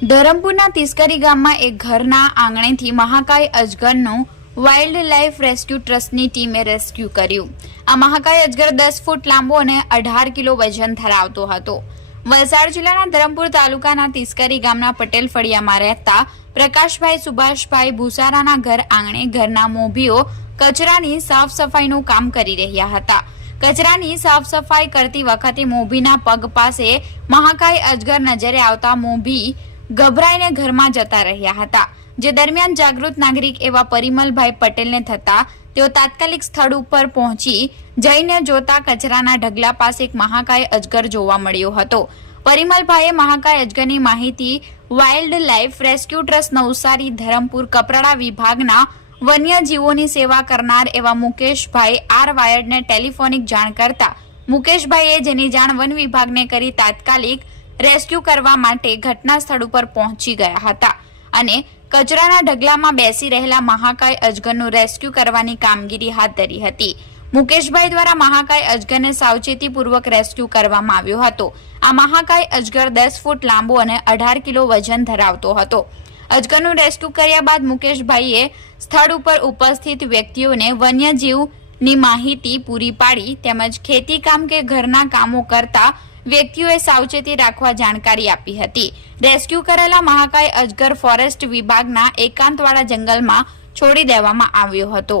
ધરમપુરના તિસ્કરી ગામમાં એક ઘરના આંગણેથી મહાકાય અજગરનું વાઇલ્ડ લાઇફ રેસ્ક્યુ ટ્રસ્ટની ટીમે રેસ્ક્યુ કર્યું. આ મહાકાય અજગર દસ ફૂટ લાંબો અને અઢાર કિલો વજન ધરાવતો હતો. વલસાડ જિલ્લાના ધરમપુર તાલુકાના તિસ્કરી ગામના પટેલ ફળિયામાં રહેતા પ્રકાશભાઈ સુભાષભાઈ ભૂસારાના ઘર આંગણે ઘરના મોભીઓ કચરાની સાફ સફાઈનું કામ કરી રહ્યા હતા. કચરાની સાફ સફાઈ કરતી વખતે મોભીના પગ પાસે મહાકાય અજગર નજરે આવતા મોભી ગભરાઈને ઘરમાં જતા રહ્યા હતા. જે દરમિયાન જાગૃત નાગરિક એવા પરિમલભાઈ પટેલને થતા તેઓ તાત્કાલિક સ્થળ ઉપર પહોંચી જઈને જોતા કચરાના ઢગલા પાસે એક મહાકાય અજગર જોવા મળ્યો હતો. પરિમલભાઈએ મહાકાય અજગરની માહિતી wildlife rescue trust Navsari, Dharampur, Kaprada વિભાગના વન્યજીવોની સેવા કરનાર એવા મુકેશભાઈ આર વાયર્ડને ટેલિફોનિક જાણ કરતા મુકેશભાઈએ જેની જાણ વન વિભાગને કરી તાત્કાલિક રેસ્ક્યુ કરવા માટે ઘટના સ્થળ ઉપર પહોંચી ગયા હતા અને કચરાના ઢગલામાં બેસી રહેલા મહાકાય અજગરનું રેસ્ક્યુ કરવાની કામગીરી હાથ ધરી હતી. મુકેશભાઈ દ્વારા મહાકાય અજગરને સાવચેતીપૂર્વક રેસ્ક્યુ કરવામાં આવ્યો હતો. આ મહાકાય અજગર દસ ફૂટ લાંબો અને અઢાર કિલો વજન ધરાવતો હતો. અજગરનું રેસ્ક્યુ કર્યા બાદ મુકેશભાઈએ સ્થળ ઉપર ઉપસ્થિત વ્યક્તિઓને વન્યજીવની માહિતી પૂરી પાડી તેમજ ખેતીકામ કે ઘરના કામો કરતા વ્યક્તિઓએ સાવચેતી રાખવા જાણકારી આપી હતી. રેસ્ક્યુ કરેલા મહાકાય અજગર ફોરેસ્ટ વિભાગના એકાંતવાળા જંગલમાં છોડી દેવામાં આવ્યો હતો.